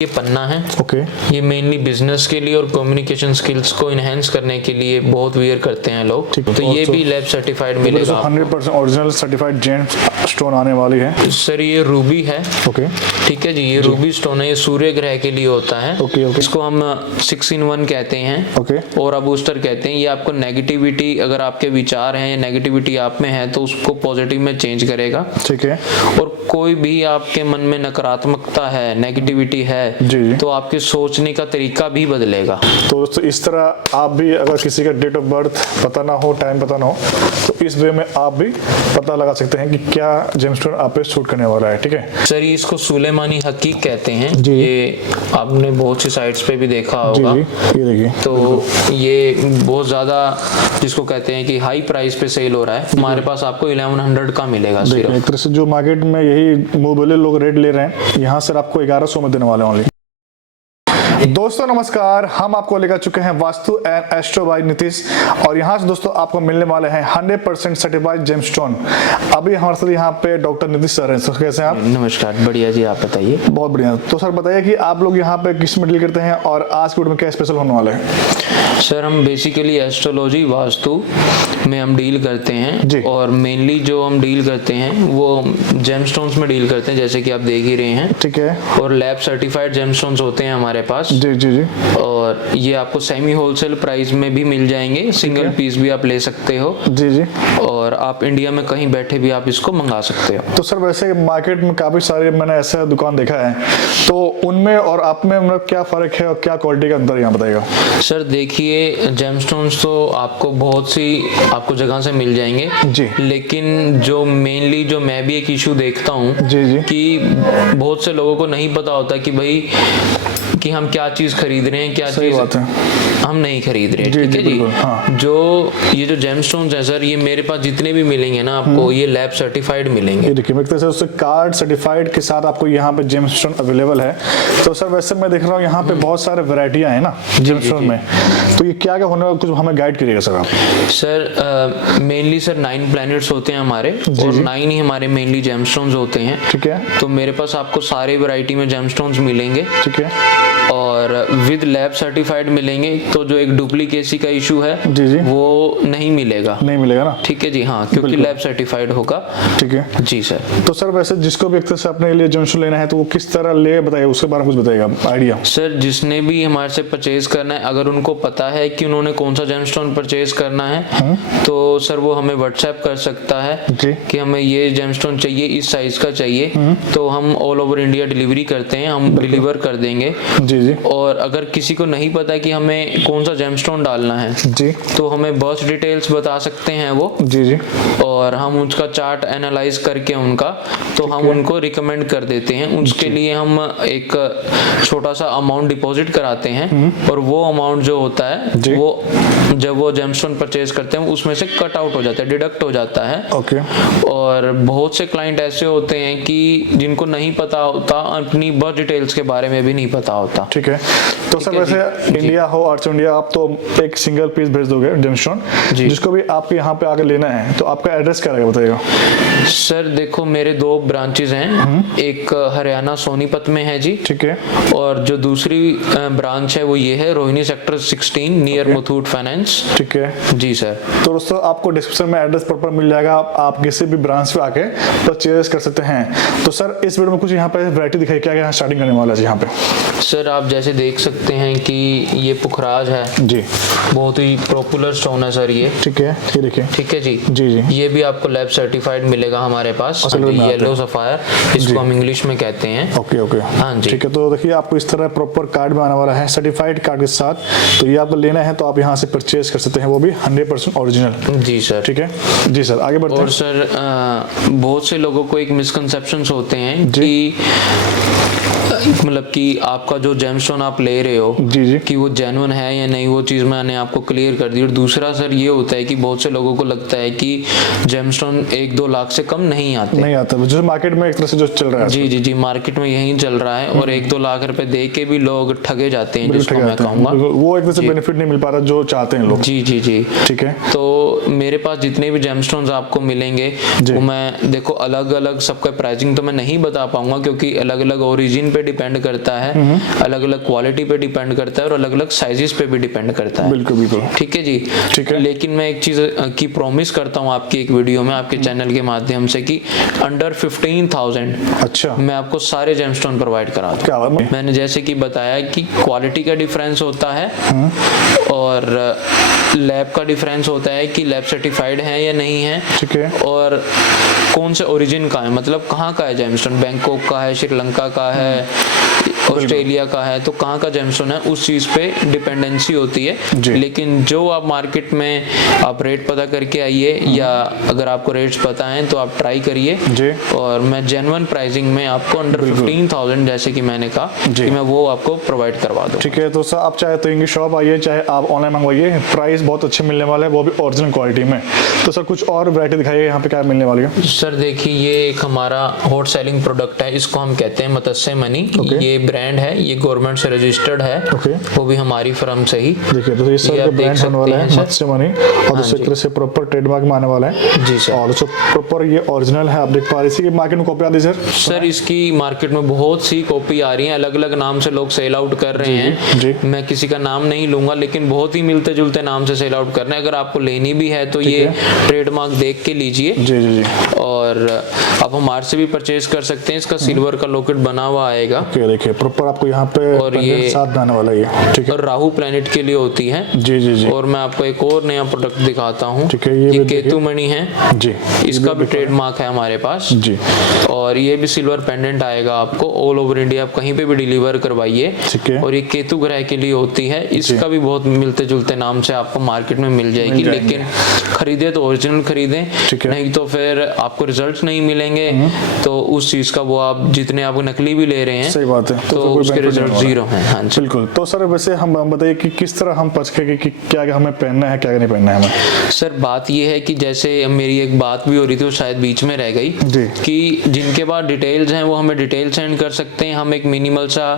ये पन्ना है। ओके। ये मेनली बिजनेस के लिए और कम्युनिकेशन स्किल्स को इनहेंस करने के लिए बहुत वियर करते हैं लोग। तो ये भी लैब सर्टिफाइड मिलेगा। 100% ओरिजिनल सर्टिफाइड जेम्स स्टोन आने वाली है। सर ये रूबी है। ओके। ठीक है जी, ये रूबी स्टोन है। ये सूर्य ग्रह के लिए होता है। Okay okay. इसको हम 6-in-1 कहते हैं। ओके। और बूस्टर कहते हैं। ये आपको नेगेटिविटी, अगर आपके विचार हैं या नेगेटिविटी आप में है तो उसको पॉजिटिव में चेंज करेगा। ठीक है। और कोई भी आपके मन में नकारात्मकता है, नेगेटिविटी है, जी। तो आपके सोचने का तरीका भी बदलेगा। तो दोस्तों इस तरह आप भी, अगर किसी का डेट ऑफ बर्थ पता ना हो, टाइम पता ना हो, तो इस वे में आप भी पता लगा सकते हैं कि क्या जेमस्टोन आप पे सूट करने वाला है। ठीक है सर, ये इसको सुलेमानी हकीक कहते हैं जी। ये आपने बहुत सी साइट्स पे भी देखा होगा। जी, ये देखिए। तो ये बहुत ज्यादा जिसको कहते हैं कि हाई प्राइस पे सेल हो रहा है। हमारे पास आपको 1100 का मिलेगा सिर्फ। एक तरह से जो मार्केट में यही मोबाइल लोग रेट ले रहे हैं, यहाँ से आपको 1100 में देने वाले हैं ओनली। दोस्तों नमस्कार, हम आपको लेकर चुके हैं Vastu and astro by Nitish, और यहाँ से दोस्तों आपको मिलने वाले हैं 100% सर्टिफाइड जेमस्टोन। अभी हमारे साथ यहाँ पे डॉक्टर नीतीश सर हैं। सर कैसे हैं आप? नमस्कार, बढ़िया जी, आप बताइए। बहुत बढ़िया। तो सर बताइए कि आप लोग यहाँ पे किस में डील करते हैं और आज के वीडियो में क्या स्पेशल होने वाला है? सर हम बेसिकली एस्ट्रोलॉजी वास्तु में हम डील करते हैं। और मेनली जो हम डील करते हैं वो जेमस्टोन्स में डील करते हैं, जैसे कि आप देख ही रहे हैं। ठीक है। और लैब सर्टिफाइड जेमस्टोन्स होते हैं हमारे पास। जी जी जी। और ये आपको सेमी होलसेल प्राइस में भी मिल जाएंगे, सिंगल पीस भी आप ले सकते हो। जी जी। और आप इंडिया में कहीं बैठे भी आप इसको मंगा सकते हो। तो सर वैसे मार्केट में काफी सारे मैंने ऐसा दुकान देखा है, तो उनमें और आप में मतलब क्या फर्क है और क्या क्वालिटी का अंतर यहाँ बताइएगा? सर देखिए, जेमस्टोन्स तो आपको बहुत सी आपको जगह से मिल जाएंगे जी। लेकिन जो मेनली जो मैं भी एक इशू देखता हूँ जी जी। कि बहुत से लोगों को नहीं पता होता कि भाई कि हम क्या चीज खरीद रहे हैं, क्या चीज बात है। हम नहीं खरीद रहे। जी, ठीक है जी। हाँ। जो ये जो जेमस्टोन्स है सर, ये मेरे पास जितने भी मिलेंगे ना आपको, ये लैब सर्टिफाइड मिलेंगे। ये देखिए, मेरे तरह से उससे कार्ड सर्टिफाइड के साथ आपको यहाँ पे जेमस्टोन अवेलेबल है। तो सर वैसे मैं देख रहा हूँ यहाँ पे बहुत सारे वैरायटियां हैं ना जेमस्टोन में, तो ये क्या क्या होने वाला, कुछ हमें गाइड करिएगा सर आप। सर मेनली सर 9 प्लैनेट्स होते हैं हमारे, और 9 ही हमारे मेनली जेमस्टोन्स होते हैं। ठीक है। तो मेरे पास आपको सारे वैरायटी में जेमस्टोन्स मिलेंगे। ठीक है। और विद लैब सर्टिफाइड मिलेंगे। तो जो एक डुप्लीकेसी का इशू है जी जी, वो नहीं मिलेगा। नहीं मिलेगा ना? ठीक है जी, हाँ, क्योंकि लैब सर्टिफाइड होगा। ठीक है जी सर। तो सर वैसे जिसको भी एक तरह से अपने लिए जेमस्टोन लेना है तो वो किस तरह ले, बताइए उसके बारे में कुछ बताइएगा आइडिया। सर जिसने भी हमारे से परचेज करना है, अगर उनको पता है कि उन्होंने कौन सा जेमस्टोन परचेज करना है, तो सर वो हमें व्हाट्सएप कर सकता है कि हमें ये जेमस्टोन चाहिए, इस साइज का चाहिए। तो हम ऑल ओवर इंडिया डिलीवरी करते हैं, हम डिलीवर कर देंगे। जी जी। और अगर किसी को नहीं पता कि हमें कौन सा जेमस्टोन डालना है जी, तो हमें बर्थ डिटेल्स बता सकते हैं वो। जी जी। और हम उसका चार्ट एनालाइज करके उनका, तो हम उनको रिकमेंड कर देते हैं। उसके लिए हम एक छोटा सा अमाउंट डिपॉजिट कराते हैं, और वो अमाउंट जो होता है वो जब वो जेमस्टोन परचेज करते हैं उसमें से कट आउट हो जाता है, डिडक्ट हो जाता है। ओके। और बहुत से क्लाइंट ऐसे होते हैं कि जिनको नहीं पता होता, अपनी बर्थ डिटेल्स के बारे में भी नहीं पता होता। ठीक है। तो सर वैसे इंडिया हो आउट इंडिया, आप तो एक सिंगल पीस भेज दोगे जेमस्टोन, जिसको भी आपके यहाँ पे आके लेना है, तो आपका एड्रेस क्या रहेगा बताइएगा? सर देखो, मेरे 2 ब्रांचेस हैं। एक हरियाणा सोनीपत में है जी। ठीक है। और जो दूसरी ब्रांच है वो ये है Rohini sector 16 near Muthoot finance. ठीक है जी सर। तो दोस्तों आपको डिस्क्रिप्शन में एड्रेस प्रॉपर मिल जाएगा, आप किसी भी ब्रांच पे आके परचेज कर सकते हैं। तो सर इस वीडियो में कुछ यहाँ पे वैरायटी दिखाई, क्या क्या स्टार्टिंग करने वाला है यहाँ पे? सर आप जैसे देख सकते हैं कि ये पुखराज है जी, बहुत ही पॉपुलर स्टोन है सर ये। ठीक है, ये देखिए। ठीक है जी। जी जी। ये भी आपको लैब सर्टिफाइड मिलेगा हमारे पास, येलो सफायर, इसको हम इंग्लिश में कहते हैं। Okay okay. हाँ जी। ठीक है। तो देखिए आपको इस तरह प्रॉपर कार्ड में आने वाला है सर्टिफाइड कार्ड के साथ, तो ये आपको लेना है तो आप यहाँ से परचेज कर सकते हैं, वो भी 100% ओरिजिनल। जी सर। ठीक है जी सर, आगे बढ़ते हैं। और सर बहुत से लोगों को एक मिसकंसेप्शंस होते हैं कि मतलब कि आपका जो जेमस्टोन आप ले रहे हो जी जी, कि वो जेन्युइन है या नहीं, वो चीज़ मैंने आपको क्लियर कर दी। और दूसरा सर ये होता है कि बहुत से लोगों को लगता है कि जेमस्टोन 1-2 लाख से कम नहीं आता, जो मार्केट में एक तरह से जो चल रहा है। जी जी जी, मार्केट में यही चल रहा है। और 1-2 लाख रुपए दे के भी लोग ठगे जाते हैं, जिसको मैं कहूँगा वो एक तरह से बेनिफिट नहीं मिल पा रहा जो चाहते हैं लोग। जी जी जी। ठीक है। तो मेरे पास जितने भी जेमस्टोन्स आपको मिलेंगे वो मैं देखो अलग अलग सबका प्राइसिंग तो मैं नहीं बता पाऊंगा, क्योंकि अलग अलग ओरिजिन पे डिपेंड करता है, अलग अलग क्वालिटी पे डिपेंड करता है और अलग अलग साइजेस पे भी डिपेंड करता है। बिल्कुल बिल्कुल। ठीक है जी। ठीक है। लेकिन मैं एक चीज की प्रॉमिस करता हूँ आपकी एक वीडियो में, आपके चैनल के माध्यम से, कि अंडर 15,000 अच्छा, मैं आपको सारे जेमस्टोन प्रोवाइड करा दूं। क्या बात है। मैंने जैसे कि बताया कि क्वालिटी का डिफरेंस होता है और लैब का डिफरेंस होता है कि लैब सर्टिफाइड है या नहीं है, ठीक है। और कौन से ओरिजिन का है, मतलब कहाँ का है जेमस्टोन, बैंकॉक का है, श्रीलंका का है, ऑस्ट्रेलिया का है, तो कहाँ का जेमस्टोन है उस चीज पे डिपेंडेंसी होती जी। है। लेकिन जो आप मार्केट में आप रेट पता करके आइए, या अगर आपको रेट्स पता हैं तो आप ट्राई करिए जी। और मैं जेन्युइन प्राइसिंग में आपको अंडर 15,000 जैसे कि मैंने कहा जी। कि मैं वो आपको प्रोवाइड करवा दूँ। ठीक है। तो सर आप चाहे तो इनकी शॉप आइए, चाहे आप ऑनलाइन मंगवाइए, प्राइस बहुत अच्छे मिलने वाले हैं, वो भी ओरिजिनल क्वालिटी में। तो सर कुछ और वैरायटी दिखाइए, यहाँ पे क्या मिलने वाली है? सर देखिए, ये एक हमारा हॉट सेलिंग प्रोडक्ट है, इसको हम कहते हैं मत्स्य मनी। ये ब्रांड है, ये गवर्नमेंट से रजिस्टर्ड है, ओके। वो भी हमारी फर्म से ही। देखिए तो ये सर ये का आप देख ब्रांड होने वाला सकते है हैं सर। मत्स्य मनी, और दूसरे तरह से प्रॉपर ट्रेडमार्क में आने वाला है जी सर। और प्रॉपर ये ओरिजिनल है। आप देख पा रहे हैं, इसी की मार्केट में कॉपी आती है सर। सर इसकी मार्केट में बहुत सी कॉपी आ रही हैं, अलग अलग नाम से लोग सेल आउट कर रहे हैं। जी। मैं किसी का नाम नहीं लूंगा, लेकिन बहुत ही मिलते जुलते नाम से सेल आउट कर रहे हैं। अगर आपको लेनी भी है तो ये ट्रेडमार्क देख के लीजिए, जी जी जी। और आप हमारे से भी परचेज कर सकते हैं। इसका सिल्वर का लॉकेट बना हुआ आएगा, ओके देखिए प्रॉपर आपको यहाँ पे और ये साथ में आने वाला है ये। ठीक है। और राहु प्लेनेट के लिए होती है। जी जी जी। और मैं आपको एक और नया प्रोडक्ट दिखाता हूँ। ठीक है, ये ये भी देखिए। केतु मणि है जी। इसका भी ट्रेडमार्क है हमारे पास। जी। और ये भी सिल्वर पेंडेंट आएगा आपको, ऑल ओवर इंडिया आप कहीं पे भी डिलीवर करवाइए। ठीक है। और ये केतु ग्रह के लिए होती है, इसका भी बहुत मिलते जुलते नाम से आपको मार्केट में मिल जाएगी। लेकिन खरीदे तो ओरिजिनल खरीदें, ठीक है। नहीं तो फिर आपको रिजल्ट नहीं मिलेंगे। तो उस चीज का वो आप जितने आप नकली भी ले रहे हैं, सही बात है, तो कोई उसके benefit रिजल्ट नहीं होगा। जीरो हैं। हाँ जी। बिल्कुल। तो सर वैसे हम बताइए कि किस तरह हम परखेंगे कि क्या क्या हमें पहनना है, क्या क्या नहीं पहनना है हमें? सर बात ये है कि जैसे मेरी एक बात भी हो रही थी, वो शायद बीच में रह गई, जी। कि जिनके पास डिटेल्स हैं वो हमें डिटेल सेंड कर सकते हैं। हम एक मिनिमल सा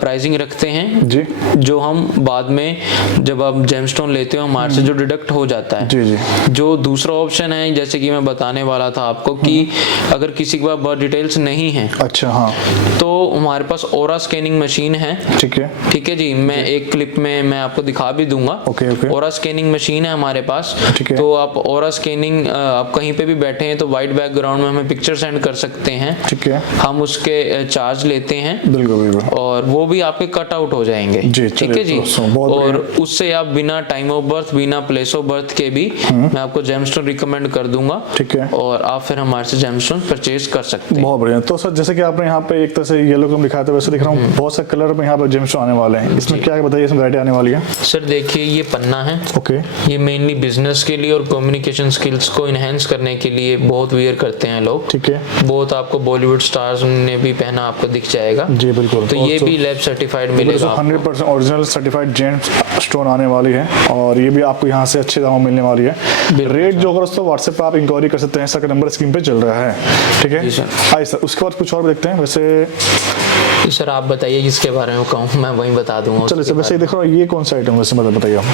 प्राइसिंग रखते हैं, जी जो हम बाद में जब आप जेमस्टोन लेते हो हमारे से जो डिडक्ट हो जाता है। जी जी। जो दूसरा ऑप्शन है, जैसे कि मैं बताने वाला था आपको, कि अगर किसी के पास बर्थ डिटेल्स नहीं है अच्छा हाँ। तो हमारे पास ओरा स्कैनिंग मशीन है। ठीक है। ठीक है जी, मैं एक क्लिप में मैं आपको दिखा भी दूंगा। Okay okay. Aura scanning machine है हमारे पास। ठीक है। तो आप ओरा स्कैनिंग आप कहीं पे भी बैठे हैं तो वाइट बैकग्राउंड में हमें पिक्चर सेंड कर सकते हैं। ठीक है। हम उसके चार्ज लेते हैं, बिल्कुल बिल्कुल। और वो भी आपके कट आउट हो जाएंगे। जी, ठीक है जी। चलिए, बहुत और उससे आप बिना टाइम ऑफ बर्थ, बिना प्लेस ऑफ बर्थ के भी मैं आपको जेमस्टोन रिकमेंड कर दूंगा। ठीक है। और आप फिर हमारे से जेमस्टोन परचेज कर सकते हैं। बहुत बढ़िया। तो सर जैसे कि आपने यहाँ पे एक तरह से येलो कलर दिखाया था, वैसे दिख रहा हूँ बहुत सारे कलर में यहाँ पे जेमस्टोन आने वाले हैं। इसमें क्या बताइए, इसमें वैरायटी आने वाली है? सर देखिए, ये पन्ना है। ओके। ये मेनली बिजनेस के लिए और कम्युनिकेशन स्किल्स को इनहेंस करने के लिए बहुत वियर करते हैं लोग। ठीक है। बहुत आपको बॉलीवुड स्टार्स ने भी पहना आपको दिख जाएगा। जी बिल्कुल। तो ये भी लैब सर्टिफाइड मिलेगा। 100% ओरिजिनल सर्टिफाइड जेमस्टोन आने वाली है, और ये भी आपको यहाँ से अच्छे दामों में मिलने वाली है। रेट जो होगा दोस्तों व्हाट्सएप पे आप इंक्वायरी कर सकते हैं, सर का नंबर स्क्रीन पे चल रहा है। ठीक है। जी सर। आइए सर, उसके बाद कुछ और भी देखते हैं। वैसे तो सर आप बताइए किसके बारे में कहूँ, मैं वहीं बता दूंगा। चलिए सर, वैसे देखो ये कौन सा आइटम वैसे मतलब बताइए आप।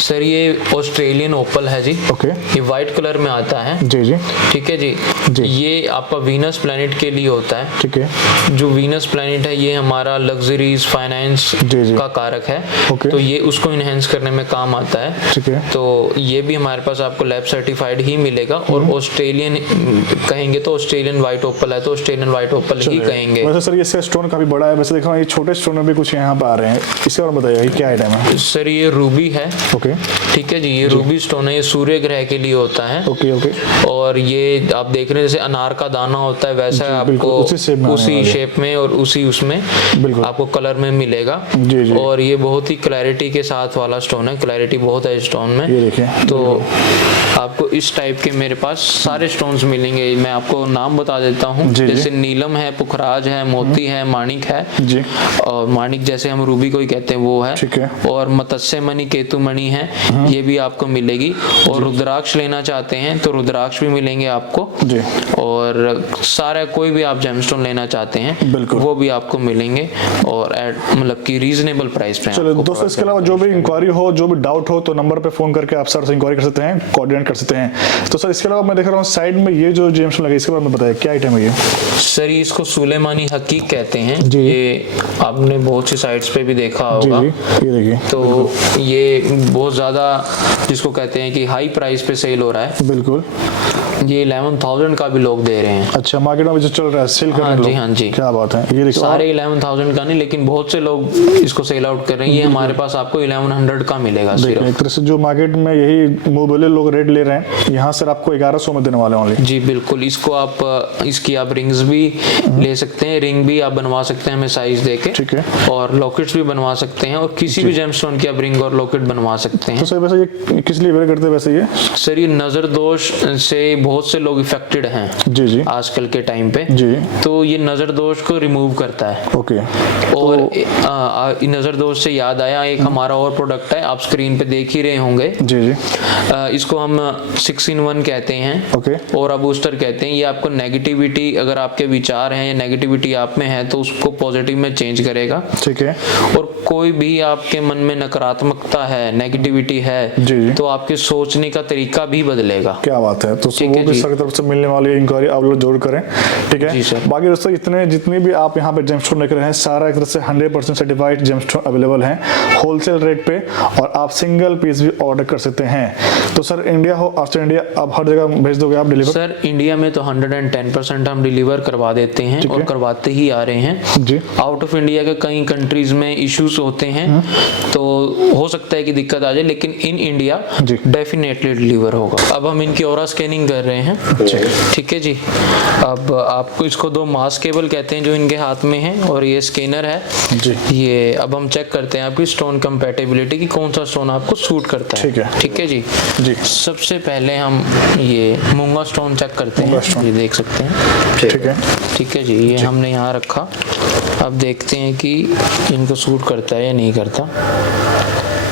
सर ये ऑस्ट्रेलियन ओपल है जी। ओके। ये व्हाइट कलर में आता है। जी जी। ठीक है जी। जी। ये आपका वीनस प्लैनेट के लिए होता है। ठीक है। जो वीनस प्लैनेट है ये हमारा लग्जरीज फाइनेंस जी जी। का कारक है। ओके। तो ये उसको इनहेंस करने में काम आता है। ठीक है। तो ये भी हमारे पास आपको लैब सर्टिफाइड ही मिलेगा। और ऑस्ट्रेलियन कहेंगे तो ऑस्ट्रेलियन व्हाइट ओपल है तो ऑस्ट्रेलियन व्हाइट ओपल ही कहेंगे। वैसे सर ये स्टोन काफी बड़ा है, वैसे देखो ये छोटे स्टोन में भी कुछ यहाँ पे आ रहे हैं, इसके और बताइए क्या आइटम है? सर ये रूबी है। ओके। ठीक है जी, ये रूबी स्टोन है, ये सूर्य ग्रह के लिए होता है। Okay okay. और ये आप देख रहे हैं जैसे अनार का दाना होता है वैसा बिल्कुल, आपको उसी shape में आने उसी वाला है। शेप में और उसी उसमें बिल्कुल। आपको कलर में मिलेगा। जी जी। और ये बहुत ही क्लैरिटी के साथ वाला स्टोन है, क्लैरिटी बहुत है स्टोन में। ये देखिए। तो आपको इस टाइप के मेरे पास सारे स्टोन्स मिलेंगे। मैं आपको नाम बता देता हूँ, जी, जी। जैसे नीलम है, पुखराज है, मोती है, माणिक है। जी। और माणिक जैसे हम रूबी को ही कहते हैं वो है। ठीक है। और मत्स्य मणि, केतु मणि है, ये भी आपको मिलेगी। और रुद्राक्ष लेना चाहते हैं तो रुद्राक्ष भी मिलेंगे आपको। जी। और सारा कोई भी आप जेमस्टोन लेना चाहते हैं बिल्कुल। वो भी आपको मिलेंगे और मतलब कि रीजनेबल प्राइस पे चलो आपको दोस्तों, इसके अलावा जो भी इंक्वायरी हो, जो भी डाउट हो, तो नंबर पे फोन करके आप सर से इंक्वायरी कर सकते हैं, कोऑर्डिनेट कर सकते हैं। तो सर इसके अलावा मैं देख रहा हूँ साइड में ये जो जेम्स लगे, इसके बारे में बताइए क्या आइटम है ये? सर इसको सुलेमानी हकीक कहते हैं जी। ये आपने बहुत सी साइट्स पे भी देखा होगा। जी ये देखिए, तो ये बहुत ज़्यादा जिसको कहते हैं कि हाई प्राइस पे सेल हो रहा है। बिल्कुल। ये 11,000 का भी लोग दे रहे हैं। अच्छा, मार्केट में जो चल रहा है सेल कर रहे हैं हाँ जी, लोग। हाँ जी। क्या बात है, ये देखिए सारे 11,000 का नहीं, लेकिन बहुत से लोग इसको सेल आउट कर रहे हैं। ये हमारे पास आपको 1100 का मिलेगा सिर्फ। एक तरह से जो मार्केट में यही मुंह बोले लोग रेट ले रहे हैं, यहाँ से आपको 1100 में देने वाले हैं ओनली। जी बिल्कुल। इसको आप इसकी आप रिंग्स भी ले सकते हैं, रिंग भी आप बनवा सकते हैं हमें साइज देके। ठीक है। और लॉकेट्स भी बनवा सकते हैं और किसी भी जेमस्टोन की आप रिंग और लॉकेट बनवा सकते हैं। तो सर वैसे ये किस लिए वेयर करते हैं वैसे ये? सर ये नजर दोष से बहुत से लोग इफेक्टेड हैं जी जी आजकल के टाइम पे। जी। तो ये नजर दोष को रिमूव करता है। ओके। और नजर दोष से याद आया, एक हमारा और प्रोडक्ट है, आप स्क्रीन पे देख ही रहे होंगे। जी जी। इसको हम 6-in-1 कहते हैं ओके। और बूस्टर कहते हैं। ये आपको नेगेटिविटी, अगर आपके विचार हैं या नेगेटिविटी आप में है, तो उसको पॉजिटिव में चेंज करेगा। ठीक है। और कोई भी आपके मन में नकारात्मकता है, नेगेटिविटी है, जी जी। तो आपके सोचने का तरीका भी बदलेगा। क्या बात है। तो ठीक वो है भी जी। सर की तरफ से मिलने वाली इंक्वायरी आप लोग जरूर करें। ठीक है जी सर। बाकी दोस्तों इतने जितने भी आप यहाँ पे जेमस्टोन लेकर हैं, सारा एक तरह से 100% सर्टिफाइड जेमस्टोन अवेलेबल है होलसेल रेट पे, और आप सिंगल पीस भी ऑर्डर कर सकते हैं। तो सर इंडिया हो ऑस्ट्रेलिया, इंडिया आप हर जगह भेज दोगे आप डिलीवर? सर इंडिया में तो 110% हम डिलीवर करवा देते हैं और करवाते ही आ रहे हैं जी। आउट ऑफ इंडिया के कई कंट्रीज में इश्यूज होते हैं, तो हो सकता है कि दिक्कत आ जाए, लेकिन इन इंडिया जी। डेफिनेटली डिलीवर होगा। अब हम इनकी ऑरा स्कैनिंग कर रहे हैं। ठीक है जी। अब आपको इसको 2 मास्क केबल कहते हैं जो इनके हाथ में है, और ये स्कैनर है जी। ये। अब हम चेक करते हैं आपकी स्टोन कंपैटिबिलिटी की, कौन सा स्टोन आपको सूट करता है। ठीक है। ठीक है जी। जी। सबसे पहले हम ये मूंगा स्टोन चेक करते हैं। ये देख सकते हैं। ठीक है। ठीक है जी। ये हमने यहाँ रखा। अब देखते हैं कि इनको सूट करता है या नहीं करता।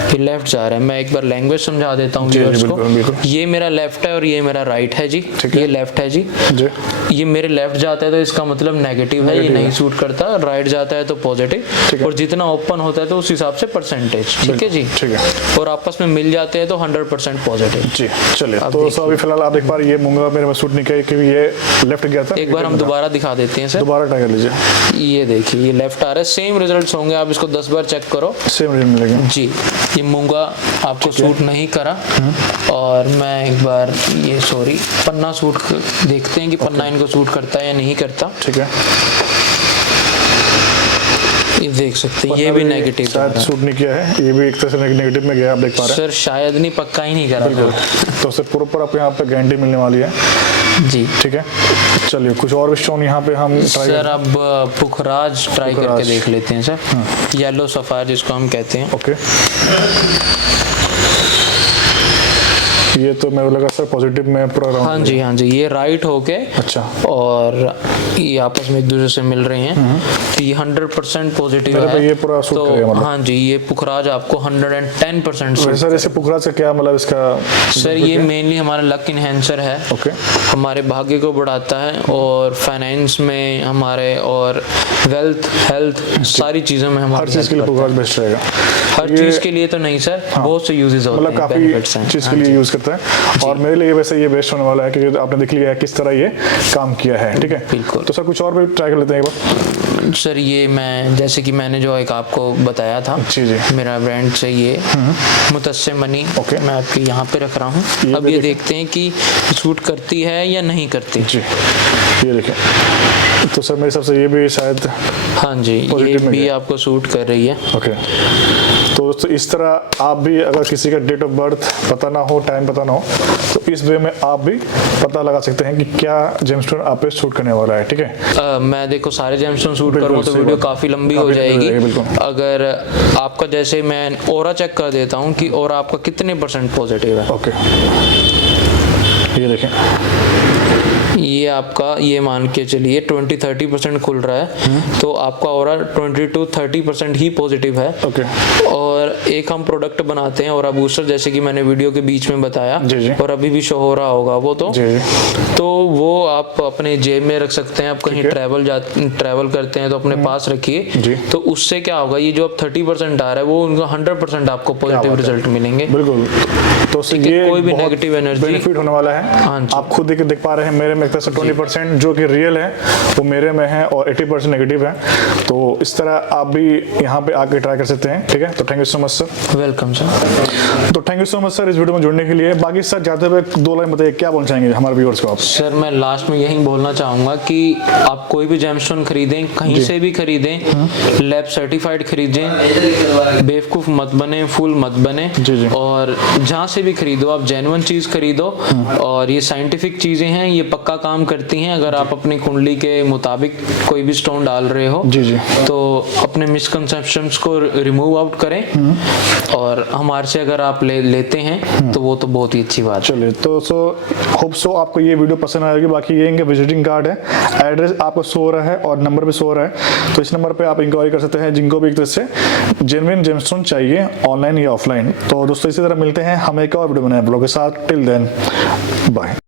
ये लेफ्ट जा रहा है। मैं एक बार लैंग्वेज समझा देता हूँ व्यूअर्स को। बिल्कुल। ये मेरा लेफ्ट है और ये मेरा राइट है जी। ये लेफ्ट है जी। जी। ये मेरे लेफ्ट जाता है तो इसका मतलब नेगेटिव है, ये नहीं सूट करता। राइट जाता है तो पॉजिटिव, और जितना ओपन होता है तो उस हिसाब से परसेंटेज। ठीक है जी। ठीक है। और आपस में मिल जाते हैं तो 100% पॉजिटिव। जी चलिए। तो सर अभी फिलहाल आप एक बार ये मूंगा मेरे में सूट नहीं किया क्योंकि ये लेफ्ट गया था। एक बार हम दोबारा दिखा देते हैं सर। दोबारा ट्राई कर लीजिए। ये देखिए ये लेफ्ट आ रहा है। सेम रिजल्ट्स होंगे, आप इसको 10 बार चेक करो। सेम रिजल्ट मिलेगा जी। ये मूंगा आपको सूट नहीं करा। और मैं एक बार ये पन्ना सूट देखते हैं कि पन्ना इनको सूट करता है या नहीं करता। ठीक है। ये देख सकते हैं, ये भी नेगेटिव शायद सूट नहीं किया है, ये भी एक तरह से नेगेटिव में गया, आप देख पा रहे हैं। सर शायद नहीं, पक्का ही नहीं करा। तो सर प्रॉपर आपको यहाँ पे गारंटी मिलने वाली है। जी। ठीक है। चलिए कुछ और भी स्टोन यहाँ पे हम ट्राई सर अब पुखराज ट्राई करके देख लेते हैं सर। येलो सफायर जिसको हम कहते हैं। ओके। ये तो मेरे को लगा सर पॉजिटिव में पूरा राउंड। हाँ जी, हाँ जी। ये राइट होके अच्छा, और ये आपस में एक दूसरे से मिल रहे हैं, तो ये 100% पॉजिटिव मेरे पे है। ये पूरा सूट करेगा तो मतलब। हाँ जी, ये पुखराज आपको 110% सूट। सर ऐसे पुखराज का क्या मतलब इसका? सर ये मेनली हमारा लक इनहेंसर है। ओके। हमारे भाग्य को बढ़ाता है और फाइनेंस में हमारे, और वेल्थ, हेल्थ, सारी चीज़ों में हमारी हर चीज़ के लिए पुखराज बेस्ट रहेगा। हर चीज़ के लिए तो नहीं सर, बहुत से यूजेस होते मतलब हैं, काफी बेनिफिट्स हैं। चीज के लिए यूज करता है, और मेरे लिए वैसे ये बेस्ट होने वाला है क्योंकि आपने देख लिया है किस तरह ये काम किया है। ठीक है। बिल्कुल। तो सर कुछ और भी ट्राई कर लेते हैं एक बार। सर ये मैं जैसे कि मैंने जो एक आपको बताया था, जी जी। मेरा ब्रांड से ये मुतस्सिम मनी ओके। मैं आपके यहाँ पे रख रहा हूँ। अब ये देखते हैं कि सूट करती है या नहीं करती। जी ये देखें। तो सर मेरे हिसाब से ये भी शायद हाँ जी, ये Positive में भी गया। आपको सूट कर रही है। ओके। तो दोस्तों इस तरह आप भी, अगर किसी का डेट ऑफ बर्थ पता ना हो, टाइम पता ना हो, तो इस वे में आप भी पता लगा सकते हैं कि क्या जेमस्टोन आप पे शूट करने वाला है। ठीक है। मैं देखो सारे जेमस्टोन शूट बिल्कुल, करूँ तो सही वीडियो बात। काफ़ी लंबी काफी हो लंबी हो जाएगी। जाएगी, बिल्कुल। अगर आपका जैसे मैं ऑरा चेक कर देता हूँ कि ऑरा आपका कितने % पॉजिटिव है। ओके। ये देखें। ये आपका, ये मान के चलिए 20-30% खुल रहा है, तो आपका ऑरा 20-30% ही पॉजिटिव है। ओके। और एक हम प्रोडक्ट बनाते हैं और बूस्टर, जैसे कि मैंने वीडियो के बीच में बताया जी जी और अभी भी शो हो रहा होगा वो, तो वो आप अपने जेब में रख सकते हैं। आप कहीं ट्रैवल करते हैं तो अपने पास रखिए। तो उससे क्या होगा, ये जो अब 30% आ रहा है वो उनका 100% आपको पॉजिटिव रिजल्ट मिलेंगे। बिल्कुल। तो उससे ये कोई भी नेगेटिव एनर्जी बेनिफिट होने वाला है। हाँ जी। आप खुद देख पा रहे हैं मेरे में एक तरह से 20% जो कि रियल है वो मेरे में है और 80% नेगेटिव है। तो इस तरह आप भी यहाँ पे आके ट्राई कर सकते हैं। ठीक है, तो thank you so much sir. Welcome sir. तो thank you so much sir इस वीडियो में जुड़ने के लिए। बाकी सर जाते हुए 2 लाइन बताइए, क्या बोलना चाहेंगे हमारे व्यूअर्स को आप? सर मैं लास्ट में यही बोलना चाहूंगा कि आप कोई भी जेमस्टोन खरीदें, कहीं से भी खरीदें, लैब सर्टिफाइड खरीदें, बेवकूफ मत बने, फूल मत बने। और जहाँ से भी खरीदो आप जेन्युइन चीज खरीदो। और ये साइंटिफिक चीजें हैं, ये पक्का काम करती हैं। अगर आप अपनी कुंडली के मुताबिक कोई भी स्टोन डाल रहे हो तो अपने मिसकंसेप्शंस को रिमूव आउट करें। और हमारे से अगर आप लेते हैं तो वो तो बहुत ही अच्छी बात है। चलिए, तो होप सो आपको ये वीडियो पसंद आएगी। बाकी ये इनका विजिटिंग कार्ड है, एड्रेस आपको शो हो रहा है और नंबर भी शो हो रहा है। तो इस नंबर पे आप इंक्वायरी कर सकते हैं जिनको भी एक तरह से जेन्युइन जेमस्टोन चाहिए, ऑनलाइन या ऑफलाइन। तो दोस्तों इसी तरह मिलते हैं हम एक और वीडियो बनाए ब्लॉग के साथ। Till then bye.